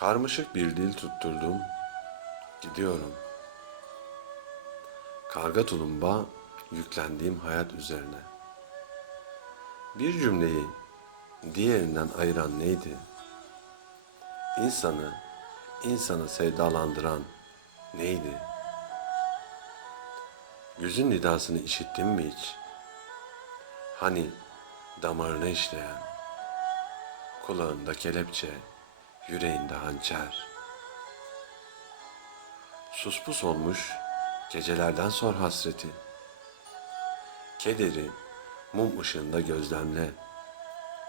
Karmaşık bir dil tutturdum, gidiyorum. Karga tulumba yüklendiğim hayat üzerine. Bir cümleyi diğerinden ayıran neydi? İnsanı, insanı sevdalandıran neydi? Yüzün nidasını işittin mi hiç? Hani damarına işleyen, kulağında kelepçe, yüreğinde hançer. Suspus olmuş gecelerden sor hasreti. Kederi mum ışığında gözlemle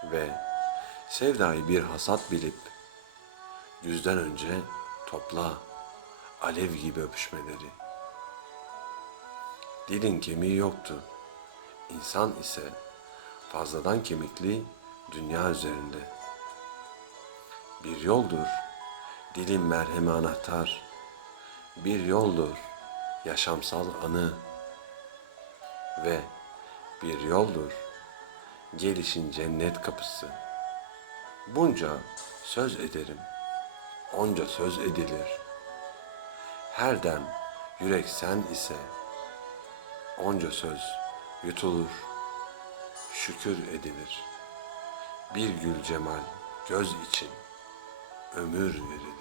ve sevdayı bir hasat bilip yüzden önce topla alev gibi öpüşmeleri. Dilin kemiği yoktu. İnsan ise fazladan kemikli dünya üzerinde. Bir yoldur dilin merhemi anahtar. Bir yoldur yaşamsal anı ve bir yoldur gelişin cennet kapısı. Bunca söz ederim, onca söz edilir. Her dem yürek sen ise onca söz yutulur, şükür edilir. Bir gül cemal göz için ömür verilir.''